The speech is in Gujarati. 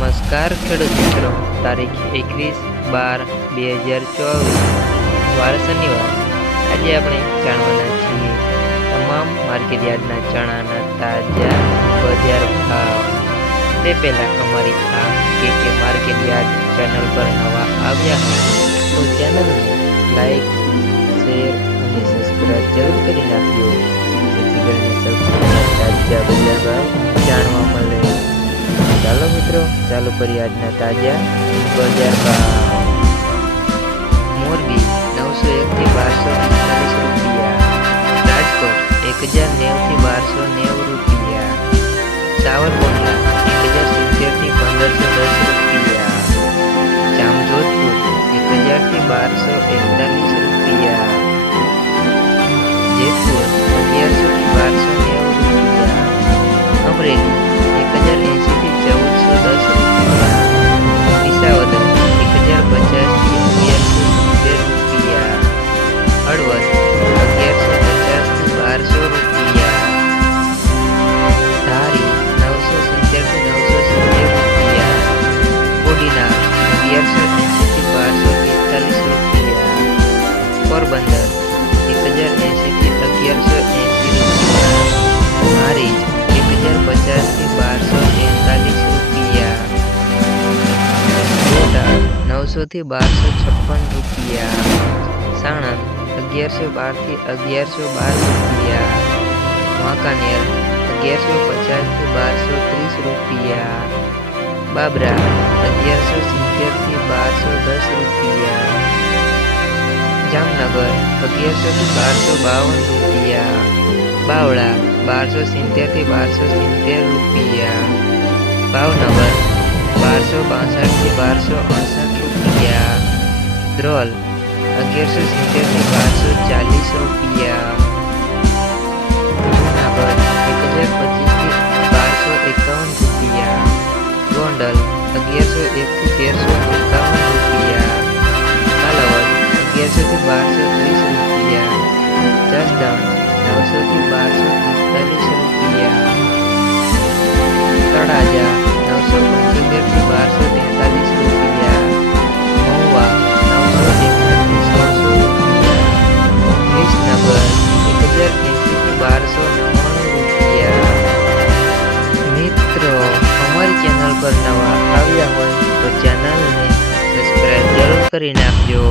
નમસ્કાર, ખેડૂત મિત્રો. તારીખ એકવીસ બાર બે હજાર ચોવીસ. વાર શનિવાર. આજે આપણે જાણવાના છીએ તમામ માર્કેટ યાર્ડના ચણાના તાજા બજાર ભાવ. તે પહેલાં અમારી આ કે કે માર્કેટ યાર્ડ ચેનલ પર નવા આવ્યા હોય તો ચેનલને લાઈક, શેર અને સબસ્ક્રાઈબ જરૂર કરી નાખજો. જેથી કરીને સૌથી ચાલો કરી આજના તાજા બજાર મોરબી નવસો એકથી બારસો પિસ્તાલીસ રૂપિયા. રાજકોટ એક હજાર નેવથી બારસો નેવું રૂપિયા. સાવરકુંડલા એક હજાર સિત્તેરથી પંદરસો દસ રૂપિયા. નવસોથી બારસો છપ્પન રૂપિયા. સાણંદ અગિયારસો બારથી અગિયારસો બાર રૂપિયા. વાંકાનેર અગિયારસો પચાસથી બારસો ત્રીસ રૂપિયા. બાબરા અગિયારસો સિત્તેરથી બારસો દસ રૂપિયા. જામનગર, અગિયારસોથી બારસો બાવન રૂપિયા. બાવળા બારસો સિત્તેરથી બારસો સિત્તેર રૂપિયા. ભાવનગર બારસો બાસઠથી બારસો અડસઠ ધ્રોલ અગિયારસો સિત્તેરથી બારસો ચાલીસ રૂપિયા જૂનાગઢ એક હજાર પચીસથી બારસો એકાવન રૂપિયા ગોંડલ અગિયારસો એકથી તેરસો એકાવન રૂપિયા કાલાવડ અગિયારસોથી બારસો ત્રીસ રૂપિયા જસદણ નવસોથી બારસો પિસ્તાલીસ રૂપિયા તળાજા નવસો પંચોતેરથી બારસો જોયા હોય તો ચેનલને સબસ્ક્રાઈબ જરૂર કરી નાખજો